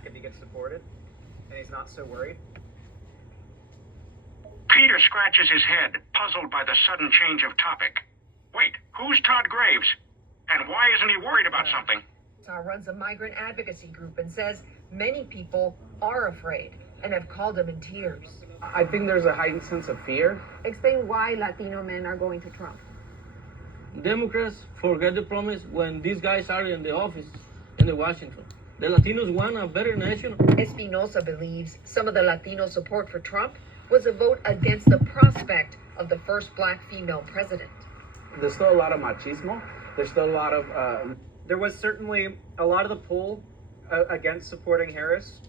back if he gets deported, and he's not so worried. Peter scratches his head, puzzled by the sudden change of topic. Wait, who's Todd Graves? And why isn't he worried about something? Runs a migrant advocacy group and says many people are afraid and have called him in tears. I think there's a heightened sense of fear. Explain why Latino men are going to Trump. Democrats forget the promise when these guys are in the office in the Washington. The Latinos want a better nation. Espinosa believes some of the Latino support for Trump was a vote against the prospect of the first black female president. There's still a lot of machismo. There's still a lot of... There was certainly a lot of the pull against supporting Harris,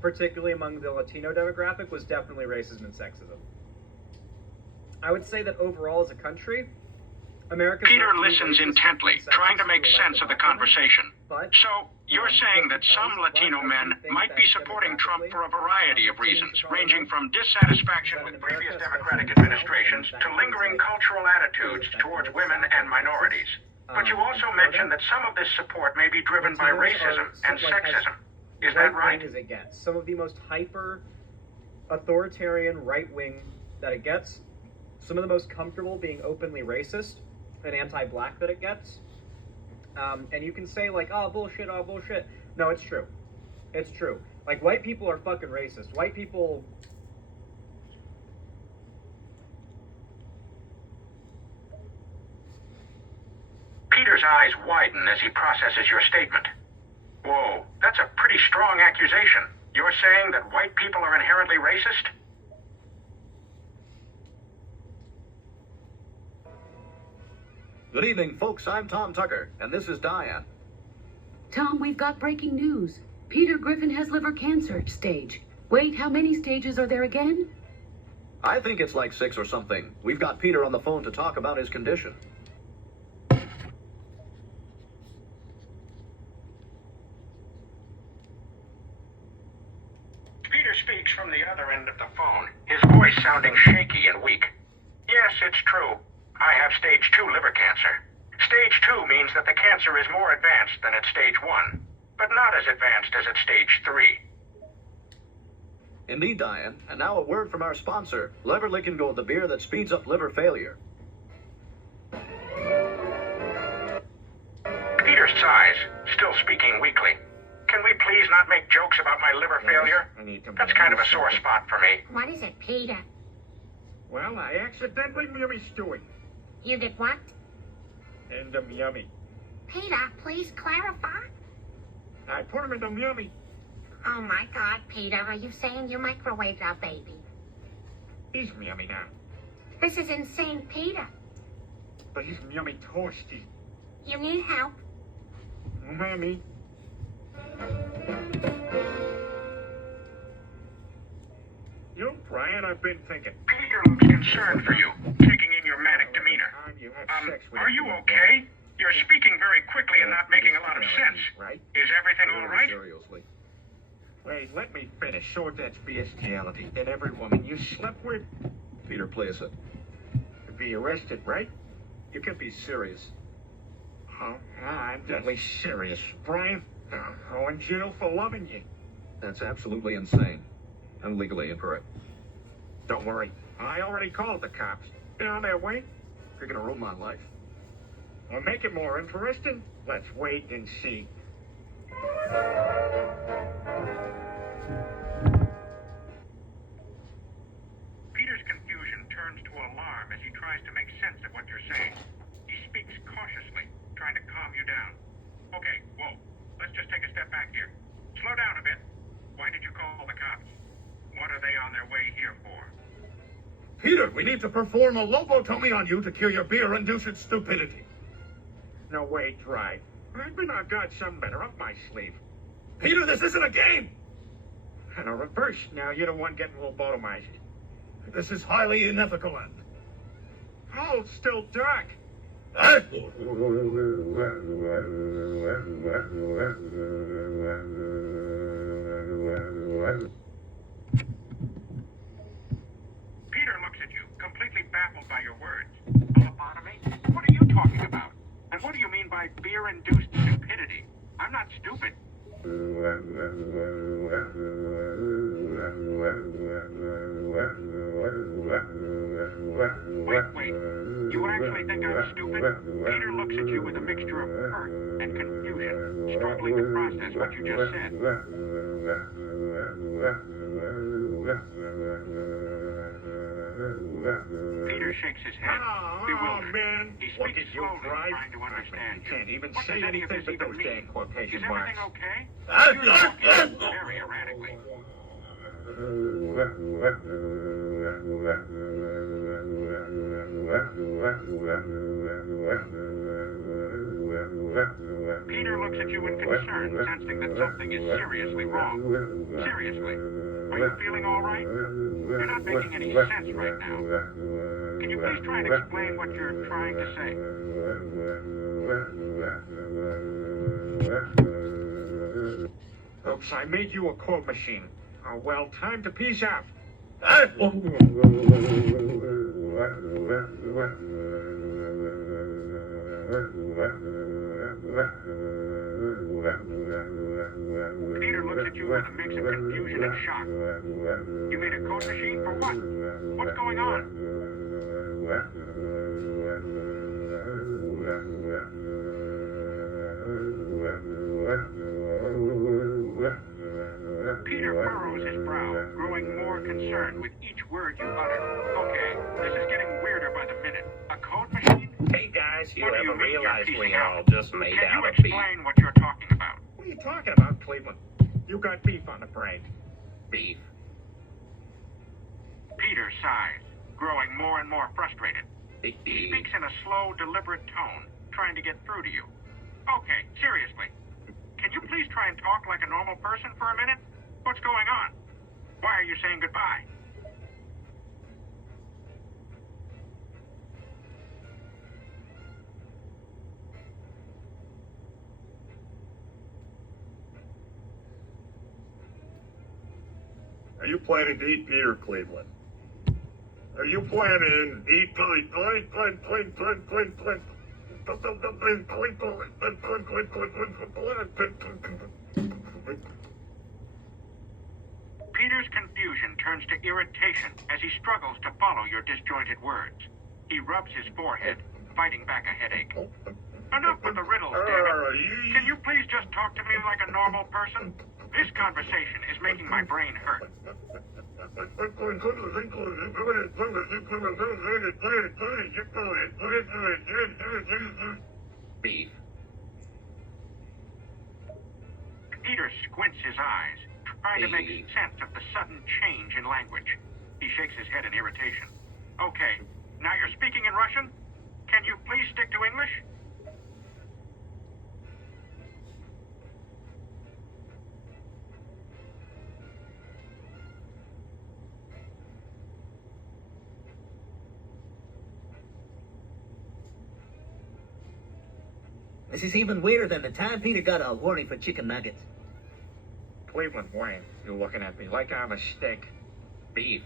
particularly among the Latino demographic, was definitely racism and sexism. I would say that overall as a country, America... Peter listens intently, trying to make sense of the conversation. So, you're saying that some Latino men might be supporting Trump for a variety of reasons, ranging from dissatisfaction with previous Democratic administrations to lingering cultural attitudes towards women and minorities. But you also mentioned that some of this support may be driven by racism and sexism. Is that right? As it gets. Some of the most hyper authoritarian right wing that it gets, some of the most comfortable being openly racist and anti-black that it gets. And you can say like, oh bullshit. No, it's true. It's true. Like, white people are fucking racist. White people... Peter's eyes widen as he processes your statement. Whoa, that's a pretty strong accusation. You're saying that white people are inherently racist? Good evening, folks. I'm Tom Tucker, and this is Diane. Tom, we've got breaking news. Peter Griffin has liver cancer stage. Wait, how many stages are there again? I think it's like 6 or something. We've got Peter on the phone to talk about his condition. Peter speaks from the other end of the phone, his voice sounding shaky and weak. Yes, it's true. I have stage 2 liver cancer. Stage 2 means that the cancer is more advanced than at stage 1, but not as advanced as at stage 3. Indeed, Diane. And now a word from our sponsor, Leverlick & Go, the beer that speeds up liver failure. Peter sighs, still speaking weakly. Can we please not make jokes about my liver failure? That's kind of a sore spot for me. What is it, Peter? Well, I accidentally yummy Stewie. You did what? And yummy. Peter, please clarify. I put him in the yummy. Oh my God, Peter, are you saying you microwaved our baby? He's yummy now. This is insane, Peter. But he's yummy toasty. You need help? Oh, mammy. You know, Brian, I've been thinking. Peter looks concerned for you, taking in your manic demeanor. You have sex with Are you okay? You're speaking very quickly and not making a lot of sense. Right? Is everything all right? Seriously. Wait, let me finish. So that's bestiality. That every woman you slept with Peter, please. could be arrested, right? You can be serious. Oh, I'm deadly serious. Brian, I'll go in jail for loving you. That's absolutely insane. And legally incorrect. Don't worry. I already called the cops. They're on their way. You're gonna ruin my life. We'll make it more interesting. Let's wait and see. Peter's confusion turns to alarm as he tries to make sense of what you're saying. He speaks cautiously, trying to calm you down. Okay, whoa. Let's just take a step back here. Slow down a bit. Why did you call the cops? What are they on their way here for? Peter, we need to perform a lobotomy on you to cure your beer-induced stupidity. No, wait, right. I think I've got something better up my sleeve. Peter, this isn't a game! And a reverse, now you're the one getting lobotomized. This is highly unethical and... Oh, it's still dark. Peter looks at you, completely baffled by your words. A lobotomy? What are you talking about? And what do you mean by beer-induced stupidity? Wait. You actually think I'm stupid? Peter looks at you with a mixture of hurt and confusion, struggling to process what you just said. Peter shakes his head, bewildered. Man. He What speaks did you slowly, drive? trying to understand You can't even What say does any of anything this but even those dang mean? quotation Is marks. everything okay? You're talking very erratically. Peter looks at you in concern, sensing that something is seriously wrong. Seriously. Are you feeling all right? You're not making any sense right now. Can you please try and explain what you're trying to say? Oops, I made you a quote machine. Oh, well, time to peace out. Peter looks at you with a mix of confusion and shock. You made a code machine for what? What's going on? Peter furrows his brow, growing more concerned with each word you utter. Okay, this is getting weirder by the minute. A code machine? Hey guys, you What do you ever mean you're realize we teasing are out? all just made Can out you of beef? explain what you're talking about? What are you talking about, Cleveland? You got beef on the brain. Beef. Peter sighs, growing more and more frustrated. He speaks in a slow, deliberate tone, trying to get through to you. Okay, seriously. Can you please try and talk like a normal person for a minute? What's going on? Why are you saying goodbye? Are you planning to eat Peter, Cleveland? Are you planning to eat Peter's confusion turns to irritation as he struggles to follow your disjointed words. He rubs his forehead, fighting back a headache. Enough with the riddles, damn it. Can you please just talk to me like a normal person? This conversation is making my brain hurt. Beef. Peter squints his eyes, trying to make sense of the sudden change in language. He shakes his head in irritation. Okay, now you're speaking in Russian? Can you please stick to English? This is even weirder than the time Peter got a warning for chicken nuggets. Cleveland Wayne, you're looking at me like I'm a steak. Beef.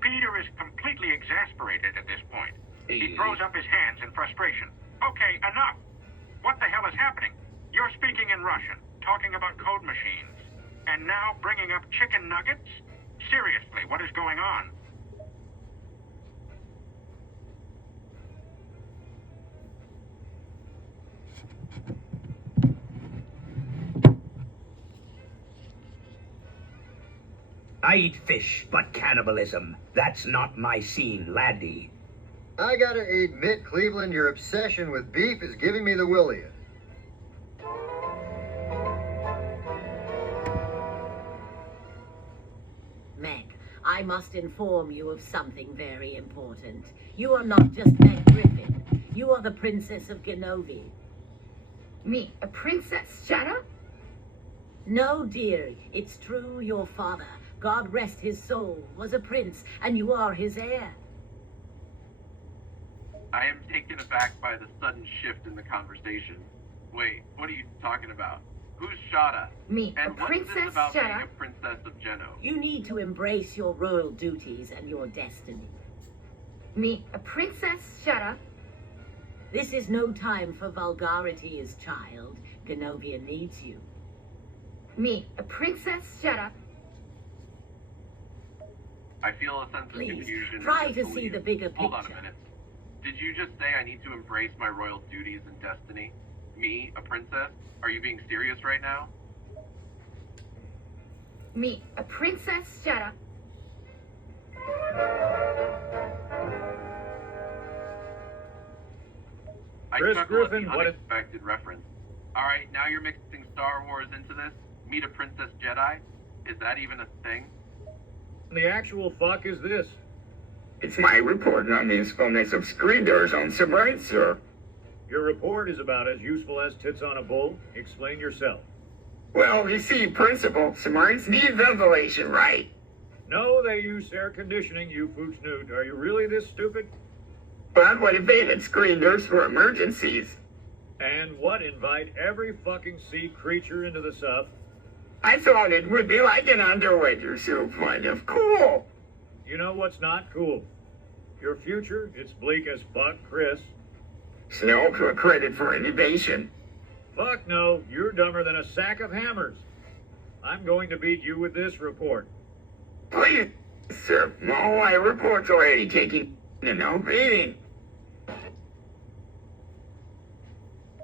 Peter is completely exasperated at this point. He Hey. throws up his hands in frustration. Okay, enough. What the hell is happening? You're speaking in Russian, talking about code machines, and now bringing up chicken nuggets? Seriously, what is going on? I eat fish, but cannibalism, that's not my scene, laddie. I gotta admit, Cleveland, your obsession with beef is giving me the willies. Meg, I must inform you of something very important. You are not just Meg Griffin. You are the Princess of Genovi. Me, a princess? Shut up. No, dear, it's true. Your father, God rest his soul, was a prince, and you are his heir. I am taken aback by the sudden shift in the conversation. Wait, what are you talking about? Who's Shada? Me, And a what's this princess? about Shut being up. a princess of Geno? You need to embrace your royal duties and your destiny. Me, a princess? Shut up. This is no time for vulgarities, child. Genovia needs you. Me, a princess? Shut up. I feel a sense of Please, confusion. try and to see disbelief. the bigger Hold on a picture. minute. Did you just say I need to embrace my royal duties and destiny? Me, a princess? Are you being serious right now? Me, a princess? Shut up. I Chris chuckle at Griffin, the what unexpected reference. Alright, now you're mixing Star Wars into this? Meet a Princess Jedi? Is that even a thing? The actual fuck is this? It's my report on the usefulness of screen doors on submarines, sir. Your report is about as useful as tits on a bull. Explain yourself. Well, you see, principal, submarines need ventilation, right? No, they use air conditioning, you food snoot. Are you really this stupid? But what if they had screen doors for emergencies? And what, invite every fucking sea creature into the sub? I thought it would be like an underwater suit, kind of cool. You know what's not cool? Your future, it's bleak as fuck, Chris. Snow for credit for innovation. Fuck no, you're dumber than a sack of hammers. I'm going to beat you with this report. Please, sir. No, my report's already taking no beating.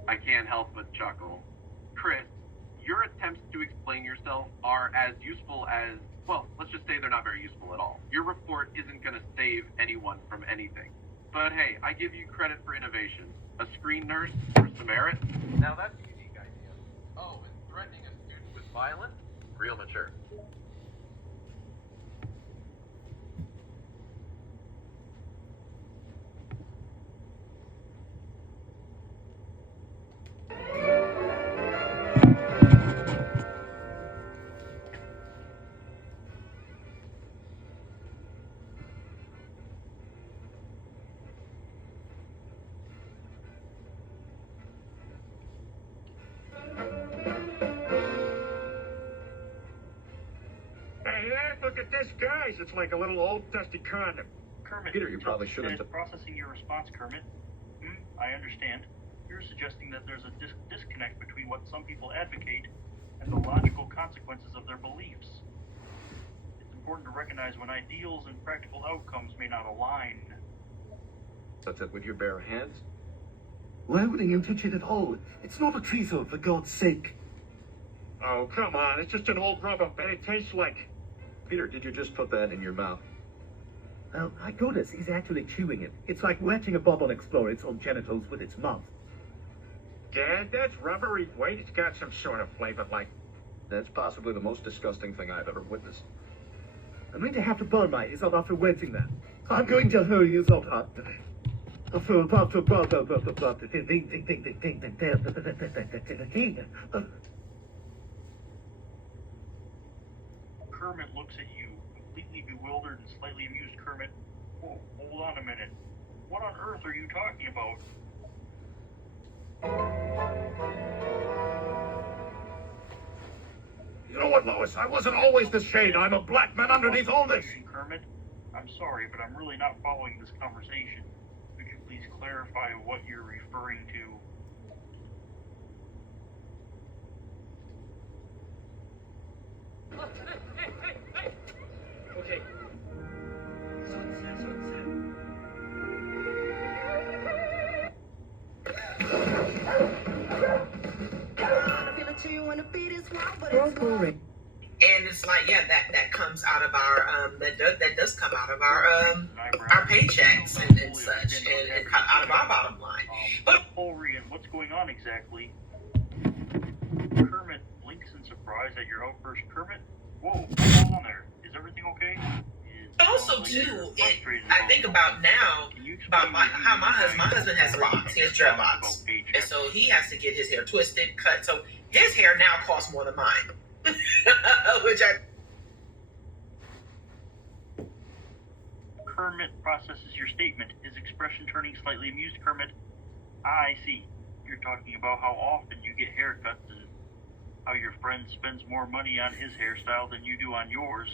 I can't help but chuckle. Chris, your attempts to explain yourself are as useful as, well, let's just say they're not very useful at all. Your report isn't going to save anyone from anything. But hey, I give you credit for innovation. A screen nurse for some merit? Now that's a unique idea. Oh, and threatening a student with violence? Real mature. Look at this, guys. It's like a little old dusty condom. Kermit, Peter, you probably shouldn't have. Processing your response, Kermit. I understand. You're suggesting that there's a disconnect between what some people advocate and the logical consequences of their beliefs. It's important to recognize when ideals and practical outcomes may not align. Touch it with your bare hands? Why wouldn't you touch it at all? It's not a treason, for God's sake. Oh, come on. It's just an old rubber, but it tastes like... Peter, did you just put that in your mouth? Oh, my goodness, he's actually chewing it. It's like watching a bubble explore its own genitals with its mouth. Dad, that's rubbery. Wait, it's got some sort of flavor like... That's possibly the most disgusting thing I've ever witnessed. I'm going to have to burn my ears out after wetting that. I'm going to hurry you out. Kermit looks at you, completely bewildered and slightly amused. Kermit, whoa, hold on a minute. What on earth are you talking about? You know what, Lois? I wasn't always this shade. I'm a black man underneath all this. Kermit, I'm sorry, but I'm really not following this conversation. Could you please clarify what you're referring to? Hey! Okay. And it's like, yeah, that comes out of our that does come out of our paychecks and such, and out of our bottom line. But Orion, what's going on exactly? Kermit blinks in surprise at your outburst. Kermit, whoa, what's going on there? Is everything okay? also too, I think about now about how my husband has locks. He has dreadlocks, and so he has to get his hair twisted, cut. So his hair now costs more than mine. Which Kermit processes your statement, his expression turning slightly amused. Kermit, I see. You're talking about how often you get haircuts and how your friend spends more money on his hairstyle than you do on yours.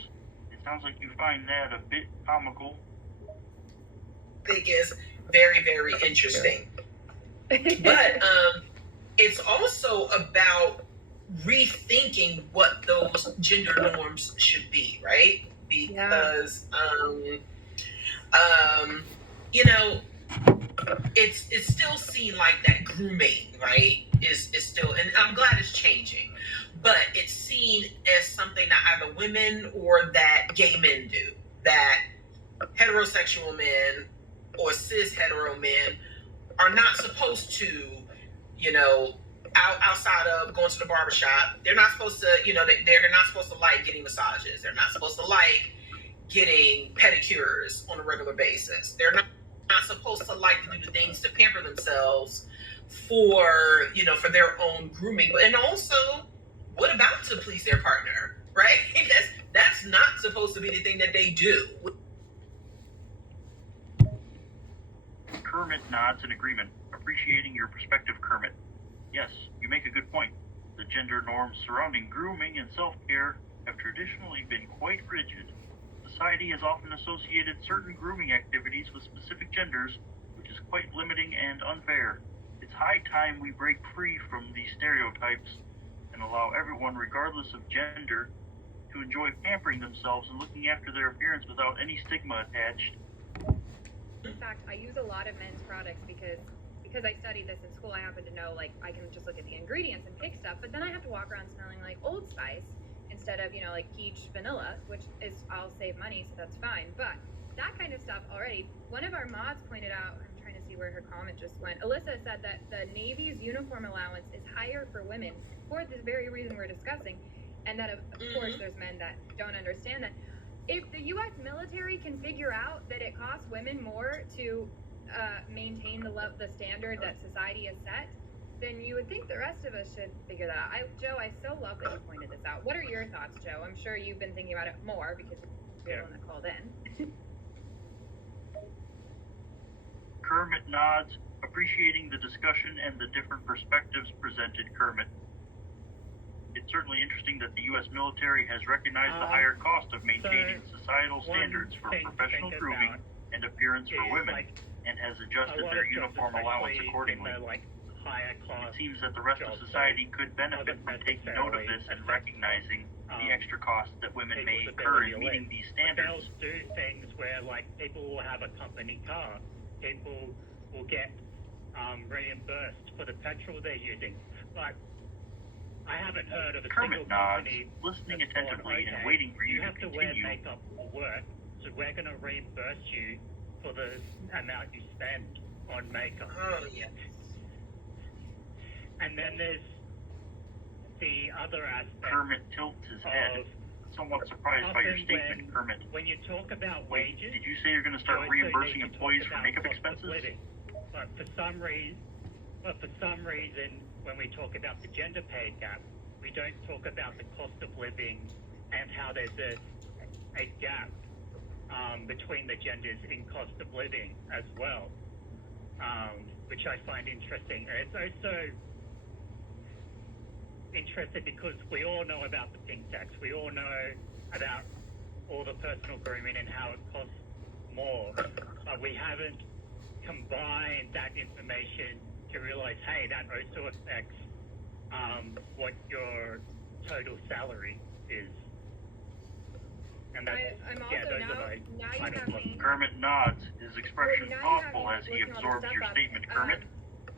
It sounds like you find that a bit comical. I think is very, very interesting. But it's also about rethinking what those gender norms should be, right? Because you know, it's still seen like that grooming, right? Is still, and I'm glad it's changing, but it's seen as something that either women or that gay men do, that heterosexual men or cis hetero men are not supposed to, you know, outside of going to the barbershop. They're not supposed to, you know, they're not supposed to like getting massages. They're not supposed to like getting pedicures on a regular basis. They're not supposed to like to do the things to pamper themselves for, you know, for their own grooming. And also, what about to please their partner, right? That's not supposed to be the thing that they do. Kermit nods in agreement, appreciating your perspective, Kermit. Yes, you make a good point. The gender norms surrounding grooming and self-care have traditionally been quite rigid. Society has often associated certain grooming activities with specific genders, which is quite limiting and unfair. It's high time we break free from these stereotypes and allow everyone, regardless of gender, to enjoy pampering themselves and looking after their appearance without any stigma attached. In fact, I use a lot of men's products because I studied this in school. I happen to know, like, I can just look at the ingredients and pick stuff, but then I have to walk around smelling like Old Spice instead of, you know, like peach vanilla, which is, I'll save money, so that's fine. But that kind of stuff already, one of our mods pointed out, I'm trying to see where her comment just went. Alyssa said that the Navy's uniform allowance is higher for women for this very reason we're discussing, and that of course there's men that don't understand that. If the U.S. military can figure out that it costs women more to maintain the standard that society has set, then you would think the rest of us should figure that out. Joe, I so love that you pointed this out. What are your thoughts, Joe? I'm sure you've been thinking about it more because you're the one that called in. Kermit nods, appreciating the discussion and the different perspectives presented. Kermit. It's certainly interesting that the U.S. military has recognized the higher cost of maintaining societal standards for professional grooming and appearance for women, and has adjusted their uniform allowance accordingly. It seems that the rest of society could benefit from taking note of this and recognizing the extra costs that women may incur in meeting these standards. But they'll do things where, like, people will have a company car. People will get reimbursed for the petrol they're using. But I haven't heard of a Kermit single nods, company listening attentively and waiting for you to have to wear continue. makeup for work, so we're going to reimburse you for the amount you spend on makeup. Oh, yeah. And then there's the other aspect. Kermit tilts his head, somewhat surprised by your statement, Kermit. When you talk about wages, did you say you're going to start reimbursing employees for makeup expenses? But for some reason, when we talk about the gender pay gap, we don't talk about the cost of living and how there's a gap between the genders in cost of living as well, which I find interesting. And it's also interesting because we all know about the pink tax. We all know about all the personal grooming and how it costs more, but we haven't combined that information to realize, hey, that also affects what your total salary is. And that's, I'm also those now are you kind have of me. Kermit nods, his expression Well, now you thoughtful have as me he looking all absorbs this your stuff up. statement, Kermit.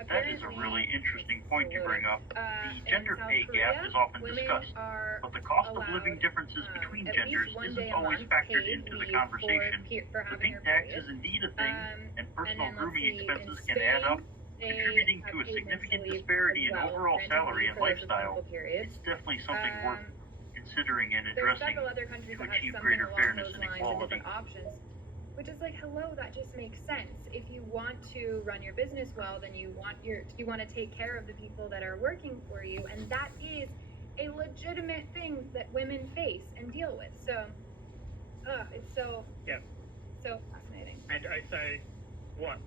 That is a really interesting point you bring up. The gender pay gap is often discussed, but the cost of living differences between genders isn't always factored into the conversation. The pink tax is indeed a thing, and personal grooming expenses can add up, contributing to a significant disparity in overall salary and lifestyle. It's definitely something worth considering and There are addressing several other countries to that have achieve something greater along fairness those and lines and equality. different options, which is like, hello, that just makes sense. If you want to run your business well, then you want to take care of the people that are working for you, and that is a legitimate thing that women face and deal with. So, it's so fascinating. And also, what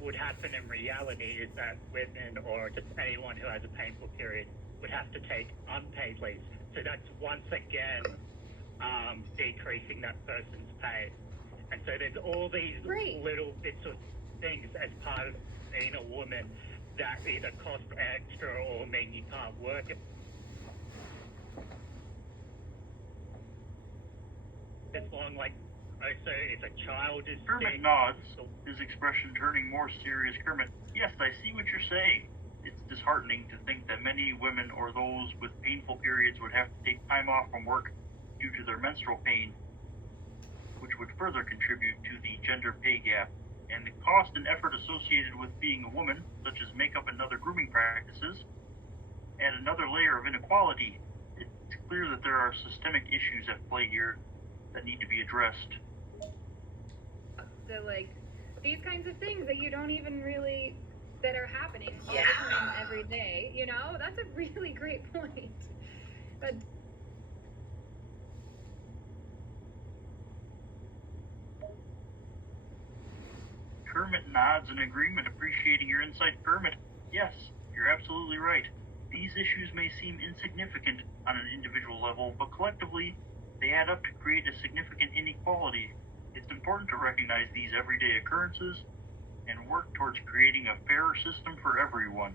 would happen in reality is that women or just anyone who has a painful period would have to take unpaid leave. So that's once again decreasing that person's pay. And so there's all these little bits of things as part of being a woman that either cost extra or mean you can't work as long, like, I say, if a child is Kermit sick. nods, his expression turning more serious. Kermit, yes, I see what you're saying. It's disheartening to think that many women or those with painful periods would have to take time off from work due to their menstrual pain, which would further contribute to the gender pay gap. And the cost and effort associated with being a woman, such as makeup and other grooming practices, add another layer of inequality. It's clear that there are systemic issues at play here that need to be addressed. So, like, these kinds of things that you don't even really, that are happening all the time, every day, you know? That's a really great point. But Kermit nods in agreement, appreciating your insight. Kermit, yes, you're absolutely right. These issues may seem insignificant on an individual level, but collectively, they add up to create a significant inequality. It's important to recognize these everyday occurrences and work towards creating a fairer system for everyone.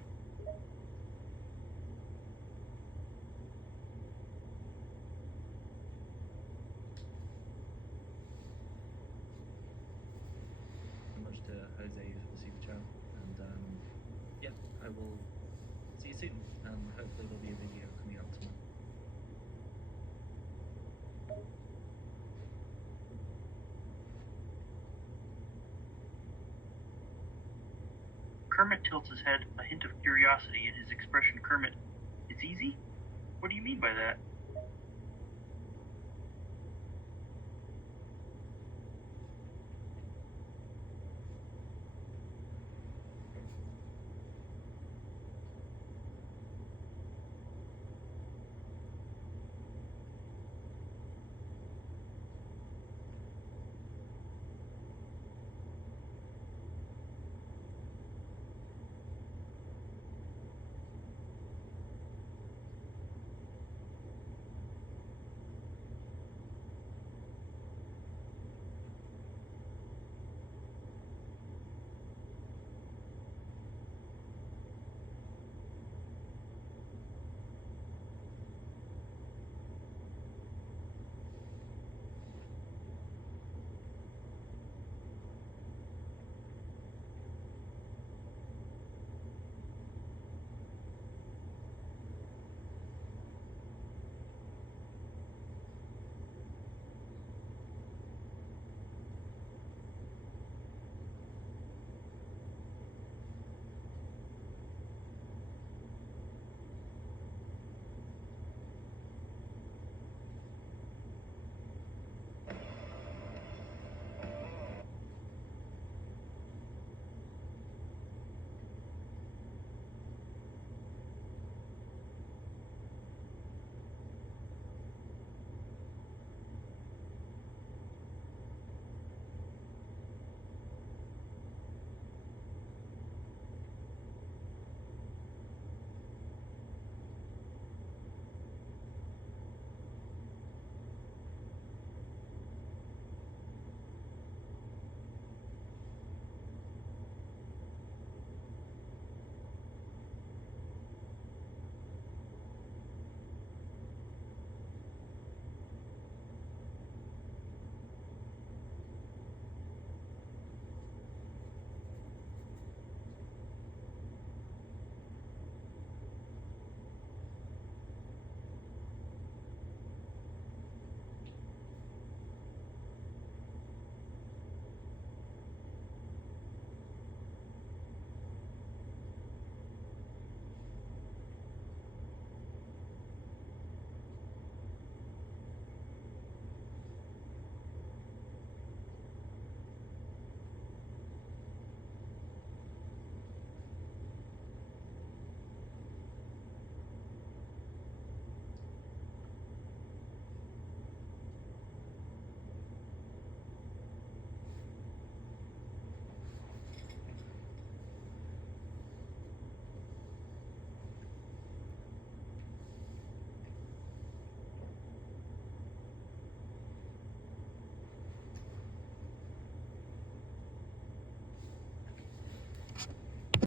Much to Jose for the super chat, and yeah, I will see you soon, and hopefully there'll be a video coming out tomorrow. Kermit tilts his head, a hint of curiosity in his expression. Kermit, it's easy? What do you mean by that?